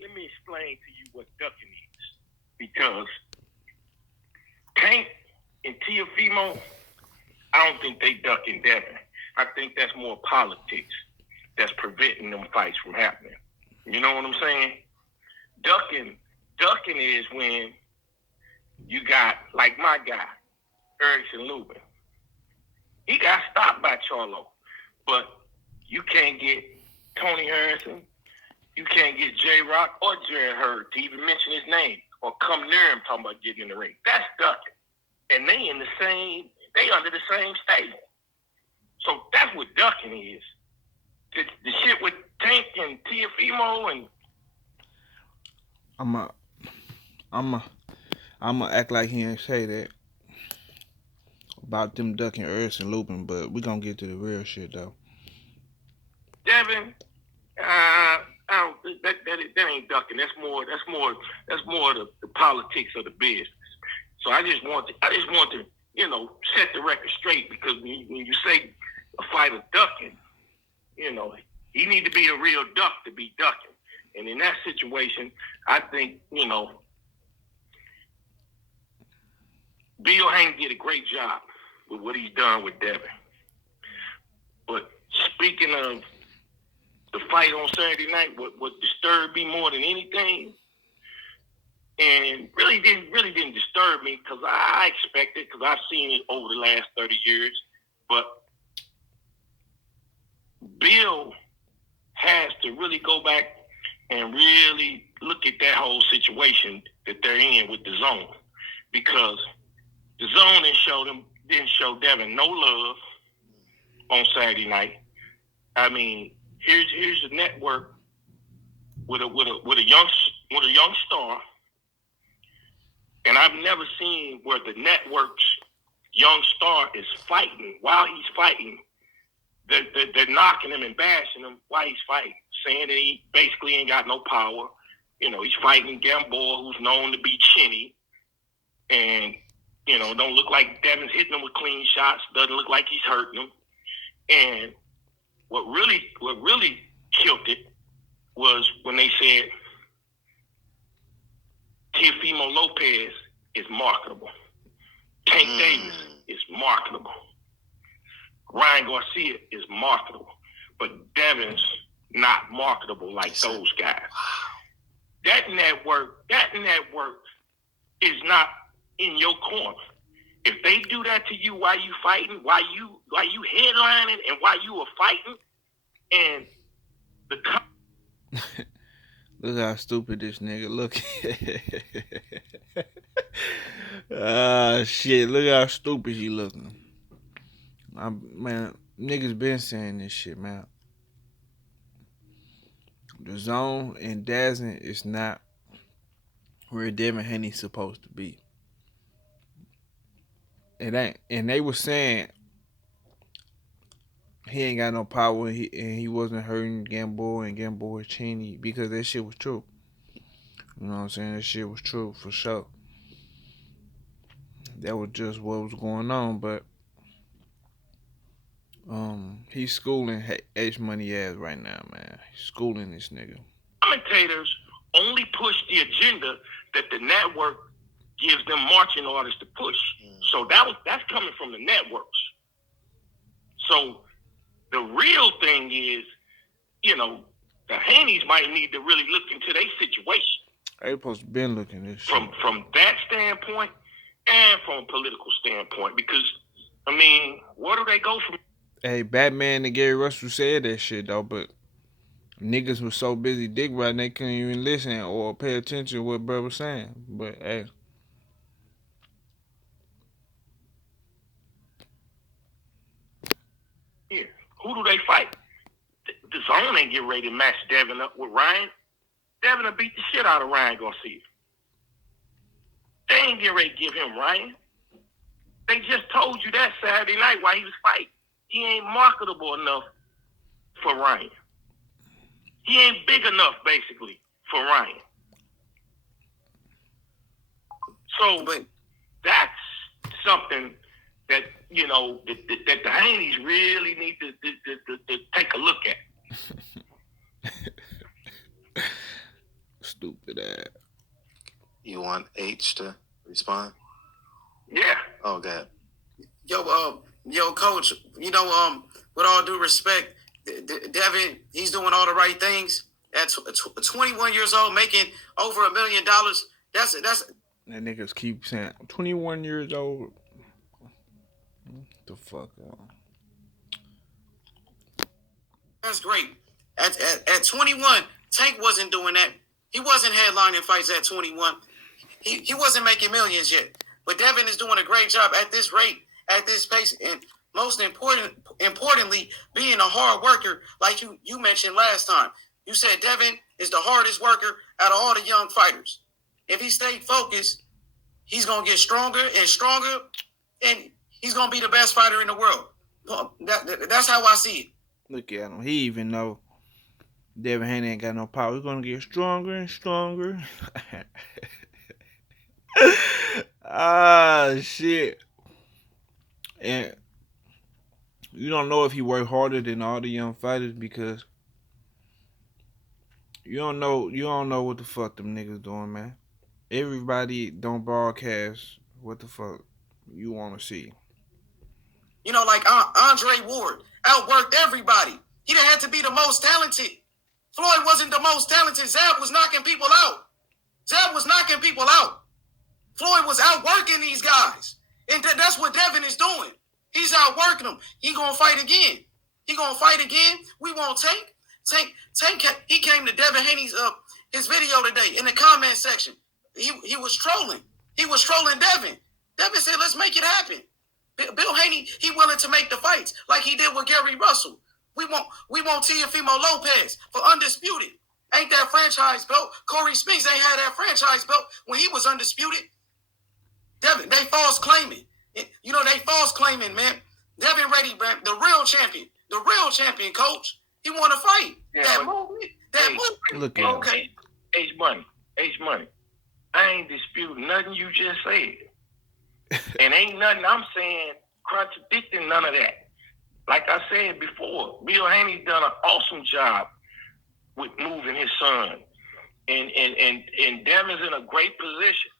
let me explain to you what ducking is. Because Tank and Tiafimo, I don't think they ducking Devin. I think that's more politics that's preventing them fights from happening. You know what I'm saying? Ducking is when you got, like my guy, Erickson Lubin. He got stopped by Charlo. But you can't get Tony Harrison, you can't get J-Rock or Jared Hurd to even mention his name or come near him talking about getting in the ring. That's ducking. And they under the same stable. So that's what ducking is. The shit with Tank and Tiafimo and I'm gonna act like he ain't say that about them ducking Urs and Lupin, but we gonna get to the real shit though. Devin, I don't that ain't ducking. That's more the politics of the business. So I just want to set the record straight, because when you say a fighter ducking, he need to be a real duck to be ducking. And in that situation, I think Bill Haney did a great job with what he's done with Devin. But speaking of the fight on Saturday night, what disturbed me more than anything, and really didn't disturb me, because I expected, because I've seen it over the last 30 years, but Bill has to really go back and really look at that whole situation that they're in with the zone, because the zone didn't show Devin no love on Saturday night. I mean, here's a network with a young star, and I've never seen where the network's young star is fighting. While he's fighting, they're knocking him and bashing him while he's fighting, saying that he basically ain't got no power. He's fighting Gamboa, who's known to be chinny, and don't look like Devin's hitting him with clean shots. Doesn't look like he's hurting him. And what really killed it was when they said Teofimo Lopez is marketable, Tank Davis is marketable, Ryan Garcia is marketable, but Devin's not marketable like those guys. That network is not in your corner. If they do that to you while you fighting, while you headlining, and while you are fighting, and the Look how stupid this nigga look. Ah, shit. Look how stupid he looking. Man, niggas been saying this shit, man. The zone and Dazzin is not where Devin Haney's supposed to be. It ain't. And they were saying he ain't got no power, and he wasn't hurting Gamboa and Gamboa Cheney, because that shit was true. You know what I'm saying? That shit was true for sure. That was just what was going on, but he's schooling H Money ass right now, man. He's schooling this nigga. Commentators only push the agenda that the network gives them marching orders to push. So that's coming from the networks. So the real thing is, the Haneys might need to really look into their situation. They supposed to been looking at this shit. From that standpoint and from a political standpoint, because, I mean, where do they go from? Hey, Batman and Gary Russell said that shit, though, but niggas was so busy dick riding they couldn't even listen or pay attention to what bro was saying. But, hey. Yeah. Who do they fight? The zone ain't getting ready to match Devin up with Ryan. Devin will beat the shit out of Ryan Garcia. They ain't getting ready to give him Ryan. They just told you that Saturday night while he was fighting. He ain't marketable enough for Ryan. He ain't big enough, basically, for Ryan. So that's something that, that the Haneys really need to take a look at. Stupid ass. You want H to respond? Yeah. Oh, God. Yo, coach, with all due respect, Devin, he's doing all the right things. At 21 years old, making over $1 million. That's That niggas keep saying 21 years old. The fuck out. That's great. At 21, Tank wasn't doing that. He wasn't headlining fights at 21. He wasn't making millions yet. But Devin is doing a great job at this rate, at this pace, and most importantly, being a hard worker, like you mentioned last time. You said Devin is the hardest worker out of all the young fighters. If he stayed focused, he's gonna get stronger and stronger, and he's gonna be the best fighter in the world. That's how I see it. Look at him. He even know Devin Haney ain't got no power. He's gonna get stronger and stronger. Ah, shit. And you don't know if he worked harder than all the young fighters because you don't know what the fuck them niggas doing, man. Everybody don't broadcast what the fuck you want to see. Like Andre Ward outworked everybody. He didn't have to be the most talented. Floyd wasn't the most talented. Zab was knocking people out. Floyd was outworking these guys. And that's what Devin is doing. He's outworking them. He gonna fight again. We won't Tank. Tank, he came to Devin Haney's his video today in the comment section. He was trolling. He was trolling Devin. Devin said, let's make it happen. Bill Haney, he willing to make the fights like he did with Gary Russell. We want Teofimo Lopez for undisputed. Ain't that franchise belt? Corey Spinks ain't had that franchise belt when he was undisputed. Devin, they false claiming. They false claiming, man. Devin ready, man. The real champion, coach. He want to fight. Yeah, Look at okay. H Money. I ain't disputing nothing you just said. And ain't nothing I'm saying contradicting none of that. Like I said before, Bill Haney's done an awesome job with moving his son. And Devin's in a great position.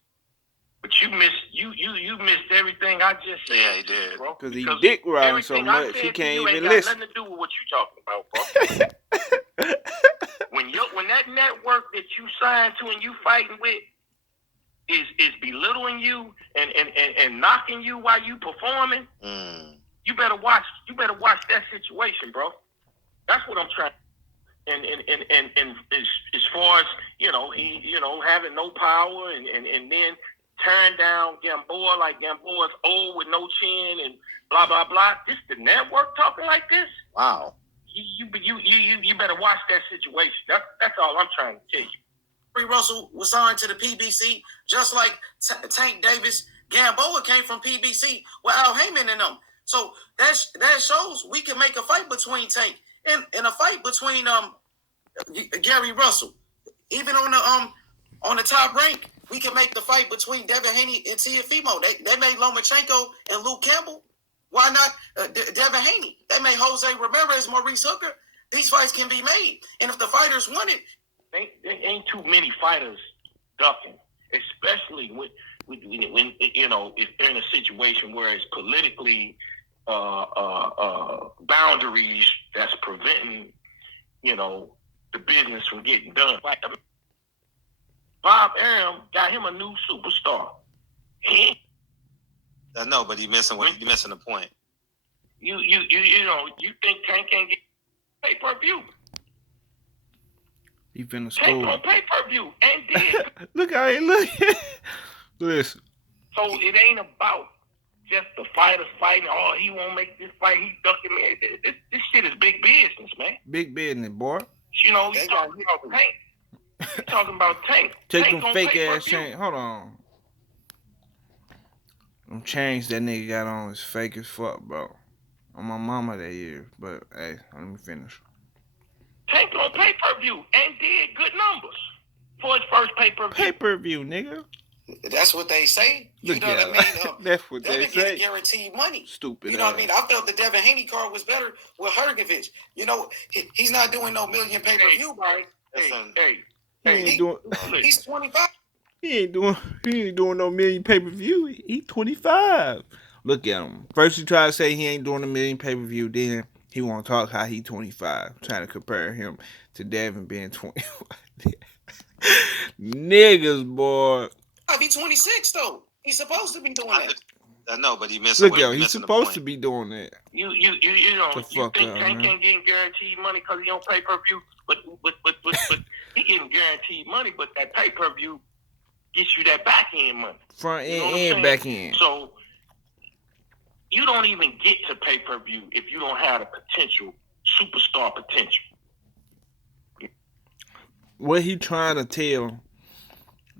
But you missed everything I just said. Yeah, he did. Bro. Because he dick riding so much, he can't even listen. Nothing to do with what you talking about, bro. when that network that you signed to and you fighting with is belittling you and knocking you while you performing, you better watch that situation, bro. That's what I'm trying. And as far as he having no power and then turn down Gamboa like Gamboa's old with no chin and blah blah blah. This the network talking like this? Wow. You better watch that situation. That's all I'm trying to tell you. Gary Russell was signed to the PBC just like Tank Davis. Gamboa came from PBC with Al Heyman and them. So that shows we can make a fight between Tank and a fight between Gary Russell. Even on the top rank, we can make the fight between Devin Haney and Teofimo. They made Lomachenko and Luke Campbell. Why not Devin Haney? They made Jose Ramirez, Maurice Hooker. These fights can be made. And if the fighters want it. There ain't too many fighters ducking, especially when if they're in a situation where it's politically boundaries that's preventing, the business from getting done. Like Bob Arum got him a new superstar. I know, but you're missing the point. You think Tank can't get pay-per-view? He finna Tank score. on pay-per-view and did. Look how he look. Listen. So it ain't about just the fighters fighting. Oh, he won't make this fight. He's ducking me. This shit is big business, man. Big business, boy. You talking about Tank. You talking about Tank. Take Tank them fake ass chains. Hold on. Them chains that nigga got on is fake as fuck, bro. On my mama that year. But hey, let me finish. Tank on pay-per-view and did good numbers for his first pay-per-view. Pay-per-view, nigga. That's what they say. Look what I mean? That's what they say. Guaranteed money. Stupid. You know what I mean? I felt the Devin Haney card was better with Hergovich. He's not doing no million pay-per-view, right? Hey, ain't doing. He's 25. He ain't doing no million pay-per-view. He 25. Look at him. First he tried to say he ain't doing a million pay-per-view, then he want to talk how he 25, trying to compare him to Devin being 21. Niggas, boy. He's 26 though. He's supposed to be doing that. I know, but he missed. Look, yo, he's supposed to be doing that. You know, The you fuck think up, Tank man. ain't getting guaranteed money because he on pay-per-view, but he getting guaranteed money, but that pay-per-view gets you that back-end money. Front You know what I'm end and saying? back end. So you don't even get to pay-per-view if you don't have the potential, superstar potential. What he trying to tell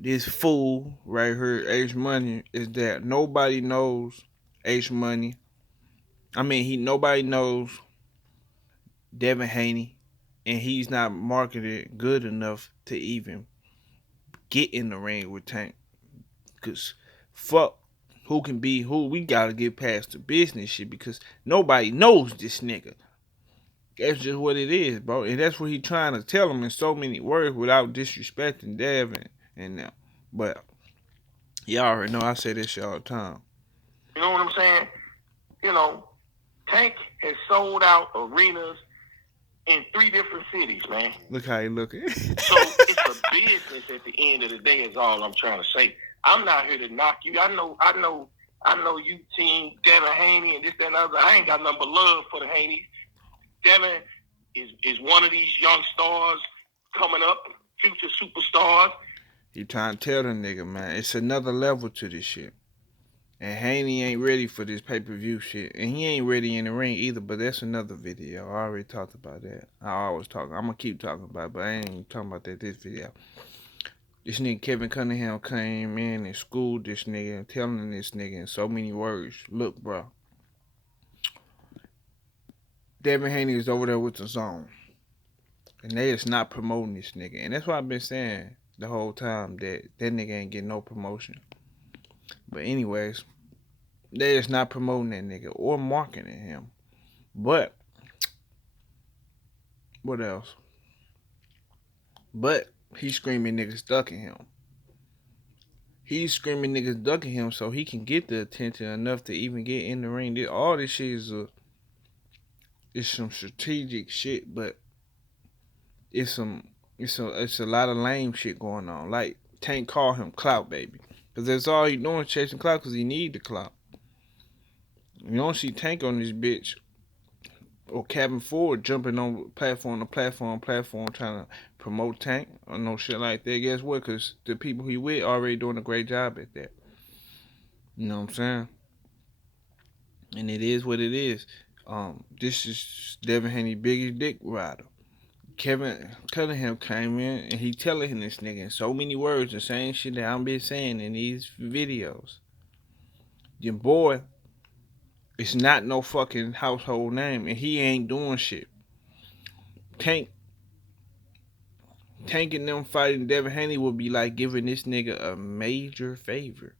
this fool right here, H Money, is that nobody knows H Money. I mean, nobody knows Devin Haney, and he's not marketed good enough to even get in the ring with Tank. Cause fuck who can be who. We gotta get past the business shit because nobody knows this nigga. That's just what it is, bro. And that's what he trying to tell him in so many words without disrespecting Devin and them. But y'all already know I say this shit all the time. You know what I'm saying? You know, Tank has sold out arenas in 3 different cities, man. Look how he looking. So it's a business at the end of the day is all I'm trying to say. I'm not here to knock you. I know you team Devin Haney and this, that, and other. I ain't got nothing but love for the Haneys. Devin is one of these young stars coming up, future superstars. He trying to tell the nigga, man, it's another level to this shit. And Haney ain't ready for this pay-per-view shit. And he ain't ready in the ring either, but that's another video. I already talked about that. I'm going to keep talking about it, but I ain't even talking about that this video. This nigga Kevin Cunningham came in and schooled this nigga and telling this nigga in so many words, look, bro, Devin Haney is over there with the Zone. And they is not promoting this nigga. And that's what I've been saying the whole time, that nigga ain't getting no promotion. But anyways, they is not promoting that nigga or marketing him. But what else? But he's screaming niggas ducking him. He's screaming niggas ducking him so he can get the attention enough to even get in the ring. All this shit is some strategic shit, but it's a lot of lame shit going on. Like Tank call him clout baby, cause that's all he doing, chasing clout, cause he need the clout. You don't see Tank on this bitch or Cabin Ford jumping on platform to platform, trying to promote Tank or no shit like that. Guess what? Cause the people he with already doing a great job at that. You know what I'm saying? And it is what it is. This is Devin Haney biggest dick rider. Kevin Cunningham came in and he telling this nigga in so many words the same shit that I've been saying in these videos. Your boy is not no fucking household name and he ain't doing shit. Tank and them fighting Devin Haney would be like giving this nigga a major favor.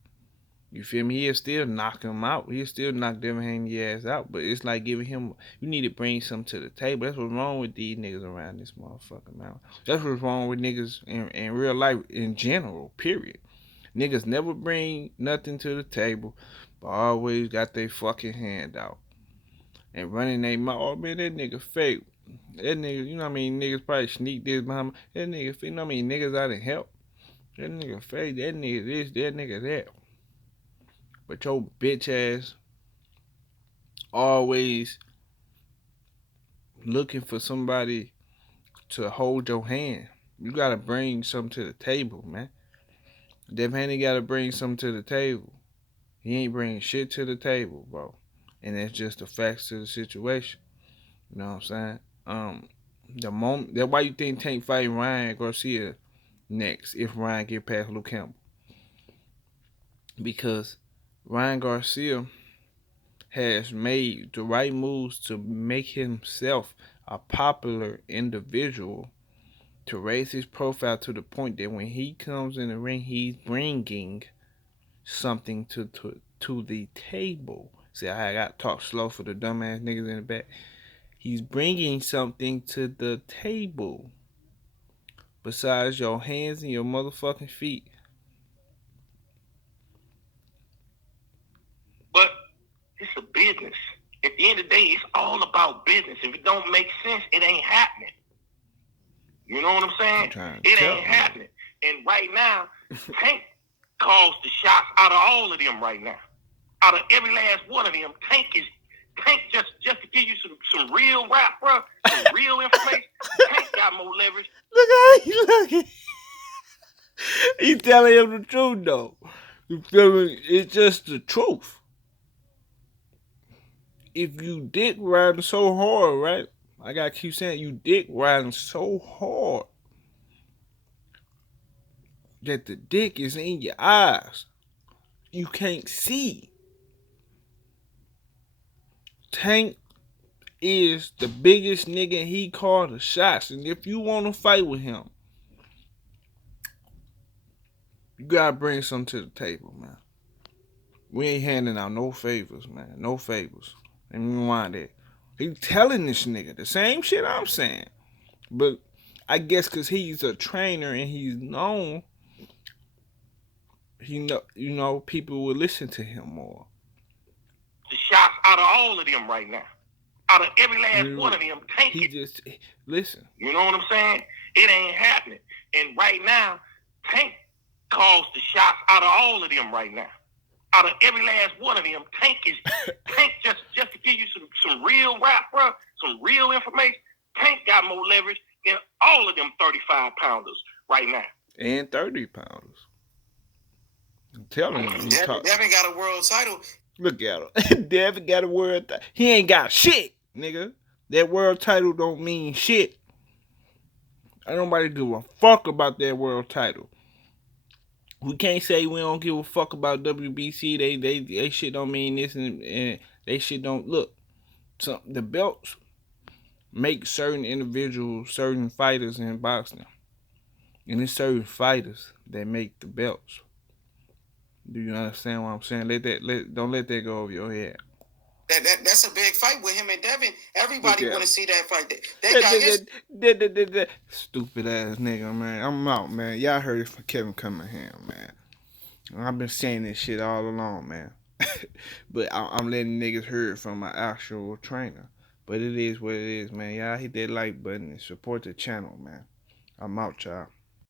You feel me? He'll still knock him out. He'll still knock Devin Haney ass out. But it's like giving him, you need to bring something to the table. That's what's wrong with these niggas around this motherfucker, man. That's what's wrong with niggas in real life in general, period. Niggas never bring nothing to the table, but always got their fucking hand out. And running their mouth, oh man, that nigga fake. That nigga, you know what I mean? Niggas probably sneak this behind me. That nigga fake, you know what I mean? Niggas out of help. That nigga fake, that nigga this, that nigga that. But your bitch ass always looking for somebody to hold your hand. You gotta bring something to the table, man. Devin Haney gotta bring something to the table. He ain't bringing shit to the table, bro. And that's just the facts of the situation. You know what I'm saying? The moment that's why you think Tank fighting Ryan Garcia next if Ryan get past Luke Campbell. Because Ryan Garcia has made the right moves to make himself a popular individual, to raise his profile to the point that when he comes in the ring, he's bringing something to the table. See, I got to talk slow for the dumbass niggas in the back. He's bringing something to the table. besides your hands and your motherfucking feet. But it's a business. At the end of the day, it's all about business. If it don't make sense, it ain't happening. You know what I'm saying? It ain't happening. And right now, Tank calls the shots out of all of them right now. Out of every last one of them, Tank just to give you some real rap, bro, some real information. Tank got more leverage. Look how he looking. He telling him the truth though. You feel me? It's just the truth. If you dick riding so hard, right? I gotta keep saying you dick riding so hard that the dick is in your eyes. You can't see. Tank is the biggest nigga. He called the shots. And if you want to fight with him, you gotta bring something to the table, man. We ain't handing out no favors, man. No favors. Let me rewind that. He telling this nigga the same shit I'm saying. But I guess because he's a trainer and he's known, people will listen to him more. The shots out of all of them right now. Out of every last one of them, Tank. He just, listen. You know what I'm saying? It ain't happening. And right now, Tank calls the shots out of all of them right now. Out of every last one of them, Tank just to give you some real rap, bro, some real information. Tank got more leverage than all of them 35-pounders right now. And 30 pounders. I'm telling you. Devin got a world title. Look at him. Devin got a world title. He ain't got shit, nigga. That world title don't mean shit. Ain't nobody give a fuck about that world title. We can't say we don't give a fuck about WBC. They shit don't mean this and they shit don't look. So the belts make certain individuals, certain fighters in boxing. And it's certain fighters that make the belts. Do you understand what I'm saying? Don't let that go over your head. That's a big fight with him and Devin. Everybody want to see that fight. Stupid ass nigga, man. I'm out, man. Y'all heard it from Kevin Cunningham, man. I've been saying this shit all along, man. But I'm letting niggas hear it from my actual trainer. But it is what it is, man. Y'all hit that like button and support the channel, man. I'm out, y'all.